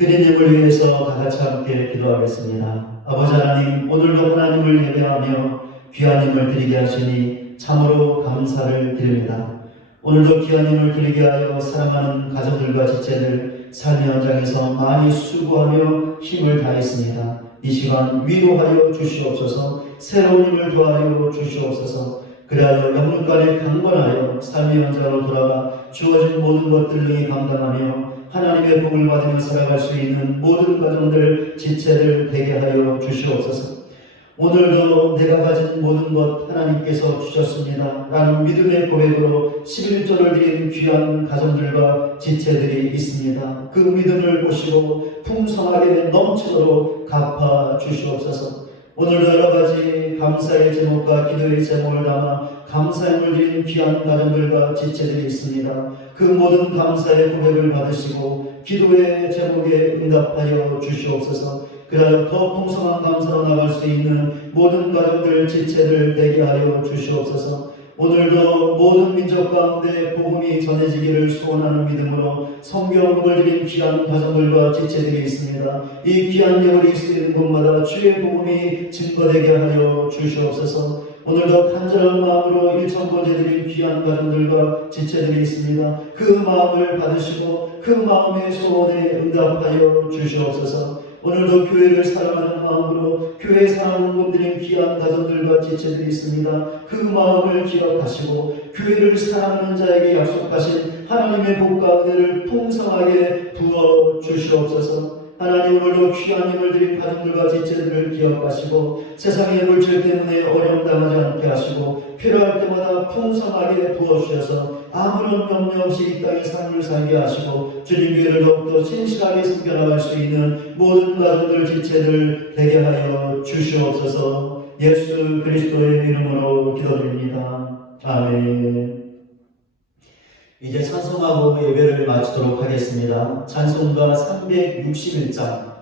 드린 예물 위해서 다 같이 함께 기도하겠습니다. 아버지 하나님, 오늘도 하나님을 예배하며 귀한 힘을 드리게 하시니 참으로 감사를 드립니다. 오늘도 귀한 힘을 드리게 하여 사랑하는 가족들과 지체들 삶의 현장에서 많이 수고하며 힘을 다했습니다. 이 시간 위로하여 주시옵소서. 새로운 힘을 더하여 주시옵소서. 그리하여 영육간에 강건하여 삶의 현장으로 돌아가 주어진 모든 것들 능히 감당하며 하나님의 복을 받으며 살아갈 수 있는 모든 가정들, 지체들 되게 하여 주시옵소서. 오늘도 내가 가진 모든 것 하나님께서 주셨습니다 라는 믿음의 고백으로 11조를 드린 귀한 가정들과 지체들이 있습니다. 그 믿음을 보시고 풍성하게 넘치도록 갚아 주시옵소서. 오늘도 여러가지 감사의 제목과 기도의 제목을 담아 감사함을 드린 귀한 가정들과 지체들이 있습니다. 그 모든 감사의 고백을 받으시고 기도의 제목에 응답하여 주시옵소서. 그리하여 더 풍성한 감사로 나갈 수 있는 모든 가정들, 지체들 되게 하여 주시옵소서. 오늘도 모든 민족 가운데 복음이 전해지기를 소원하는 믿음으로 성경복을 드린 귀한 가정들과 지체들이 있습니다. 이 귀한 예물이 쓰이는 곳마다 주의 복음이 증거되게 하여 주시옵소서. 오늘도 간절한 마음으로 일천번제 드린 귀한 가정들과 지체들이 있습니다. 그 마음을 받으시고 그 마음의 소원에 응답하여 주시옵소서. 오늘도 교회를 사랑하는 마음으로 교회 사랑하는 분들인 귀한 가정들과 지체들이 있습니다. 그 마음을 기억하시고 교회를 사랑하는 자에게 약속하신 하나님의 복과 은혜를 풍성하게 부어 주시옵소서. 하나님, 오늘도 귀한 힘을 드린 가정들과 지체들을 기억하시고 세상의 물질 때문에 어려움 당하지 않게 하시고 필요할 때마다 풍성하게 부어주셔서 아무런 염려 없이 이 땅의 삶을 살게 하시고 주님 교회를 더욱더 신실하게 섬겨나갈 수 있는 모든 가정들, 지체들 되게 하여 주시옵소서. 예수 그리스도의 이름으로 기도드립니다. 아멘. 이제 찬송하고 예배를 마치도록 하겠습니다. 찬송가 361장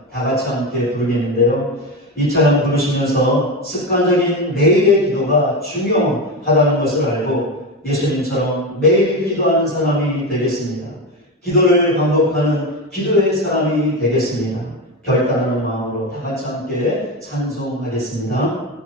다 같이 함께 부르겠는데요. 이 찬양 부르시면서 습관적인 매일의 기도가 중요하다는 것을 알고 예수님처럼 매일 기도하는 사람이 되겠습니다. 기도를 반복하는 기도의 사람이 되겠습니다. 결단하는 마음으로 다 같이 함께 찬송하겠습니다.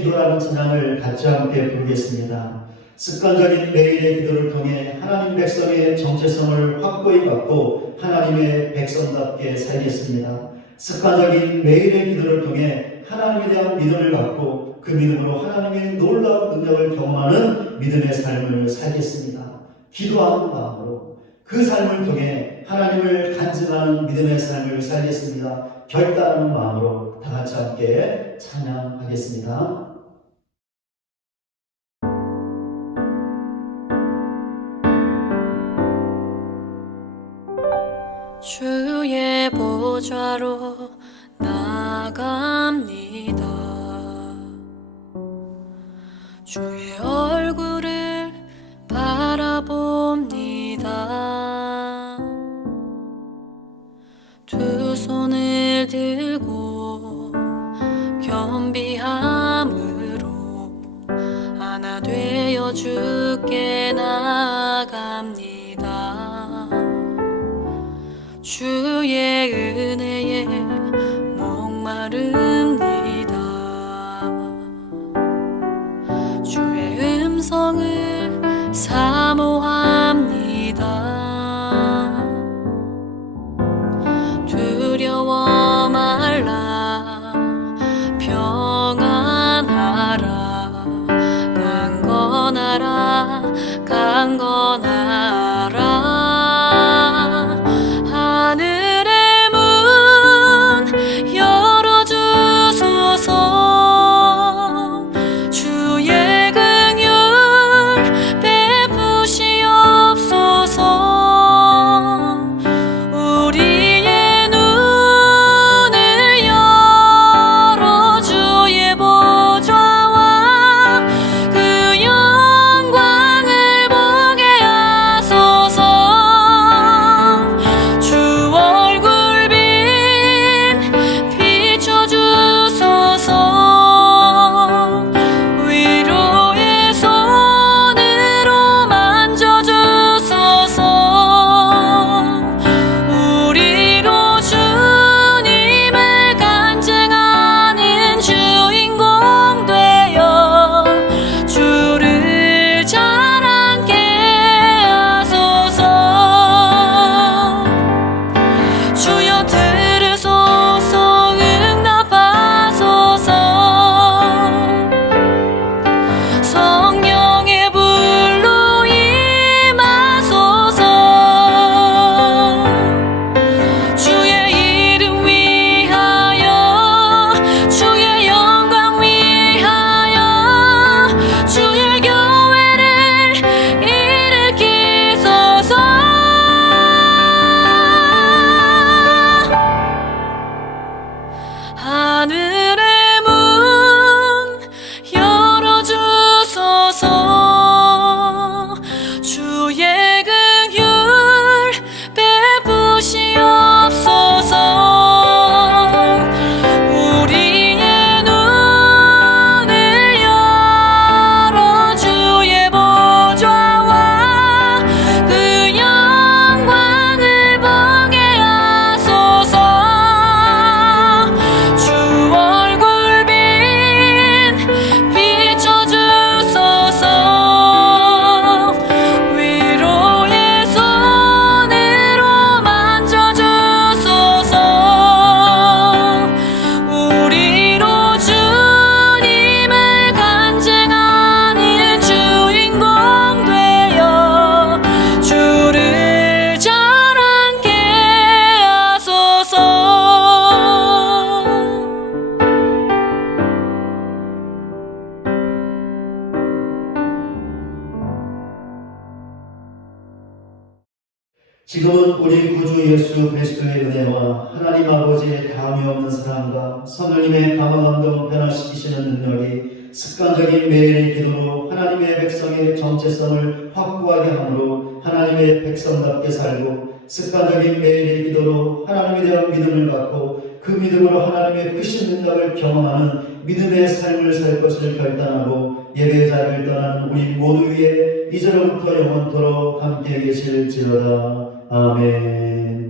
기도라는 찬양을 같이 함께 부르겠습니다. 습관적인 매일의 기도를 통해 하나님 백성의 정체성을 확고히 갖고 하나님의 백성답게 살겠습니다. 습관적인 매일의 기도를 통해 하나님에 대한 믿음을 갖고 그 믿음으로 하나님의 놀라운 능력을 경험하는 믿음의 삶을 살겠습니다. 기도하는 마음으로 그 삶을 통해 하나님을 간증하는 믿음의 삶을 살겠습니다. 결단하는 마음으로 다 같이 함께 찬양하겠습니다. 주의 보좌로 나아갑니다. 주의 얼굴을 바라봅니다. 두 손을 들고 겸비함으로 하나 되어 주께 나아갑니다. 주의 은혜에 목마릅니다. 주의 음성을 사모합니다. 두려워 말라 평안하라 강건하라 강건하라 하늘의 문 열어주소서 주의 긍휼 베푸시옵소서 우리의 눈을 열어 주의 보좌와 그 영광을 보게 하소서 주 얼굴 비춰주소서 위로의 손으로 만져주소서 우리로 주님을 간증하는 주인공 되어 주를 자랑케 하소서 주여 들으소서 응답하소서 성령의 불로 임하소서 주의 이름 위하여 주의 영광 위하여 주의 교회를 일으키소서 하늘의 문 열어주소서 주의 긍휼 베푸시옵소서 우리의 눈을 열어 주의 보좌와 그 영광을 보게 하소서 주 얼굴 비춰주소서 위로의 손으로 만져주소서 우리로 주님을 간증하는 주인공 되어 주를 자랑케 하소서 지금은 우리 구주 예수 그리스도의 은혜와 하나님 아버지의 다함이 없는 사랑과 성령님의 감화감동 변화시키시는 능력이 습관적인 매일의 기도로 하나님의 백성의 정체성을 확고하게 함으로 하나님의 백성답게 살고 습관적인 매일의 기도로 하나님에 대한 믿음을 갖고 그 믿음으로 하나님의 크신 능력을 경험하는 믿음의 삶을 살 것을 결단하고 예배 자리를 떠나는 우리 모두 위에 이제로부터 영원토록 함께 계실지어다. 아멘.